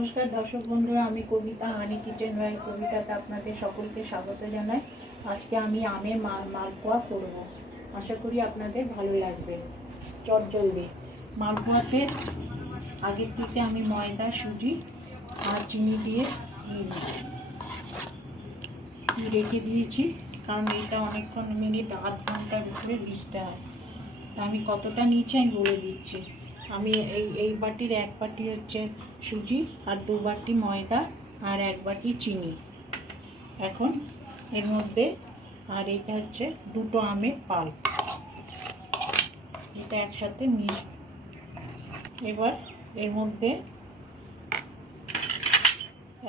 নমস্কার দর্শক বন্ধুরা, আমি কবিতা হানি কিচেন বাই কবিতাতে আপনাদের সকলকে স্বাগত জানাই। আজকে আমি আমের মালপোয়া করব। আশা করি আপনাদের ভালো লাগবে। চটজলদি মালপোয়াতে আগের থেকে আমি ময়দা, সুজি আর চিনি দিয়ে রেখে দিয়েছি, কারণ এটা অনেকক্ষণ মিনিট আধ ঘন্টার ভিতরে ভিজতে হয়। আমি কতটা নিয়েছি আমি বলে দিচ্ছি। আমি এই বাটির এক বাটি হচ্ছে সুজি আর 2 বাটি ময়দা আর 1 বাটি চিনি। এখন এর মধ্যে আর এটা হচ্ছে 2টো আমের পাল্প, এটা একসাথে এবার এর মধ্যে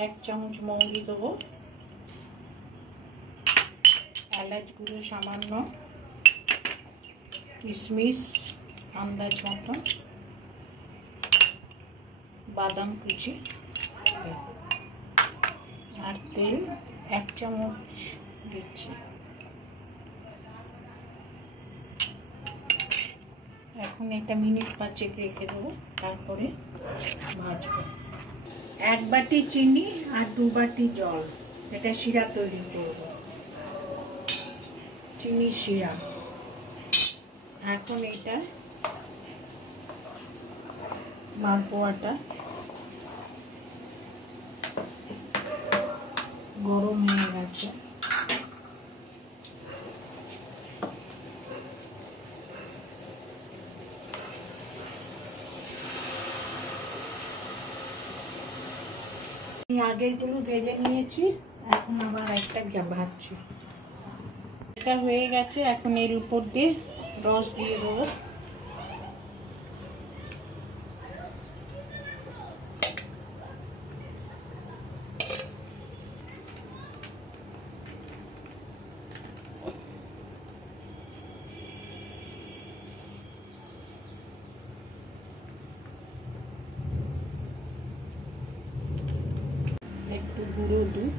1 চামচ মৌরি দেবো, এলাচ গুঁড়ো সামান্য, কিশমিশ আন্দাজ মতন, বাদাম কুচি আর তেল 1 চামচ দিচ্ছি। এখন এটা মিনিট 5 রেখে দেবো, তারপরে ভাজবো। 1 বাটি চিনি আর 2 বাটি জল, এটা শিরা তৈরি করব, চিনি শিরা। এখন এটা মালপোয়াটা গরম হয়ে গেছে। আমি আগেরগুলো ভেজে নিয়েছি, এখন আবার একটা ভাজছি। এটা হয়ে গেছে, এখন এর উপর দিয়ে রস দিয়ে দেবো। একটু গুঁড়ো দুধ,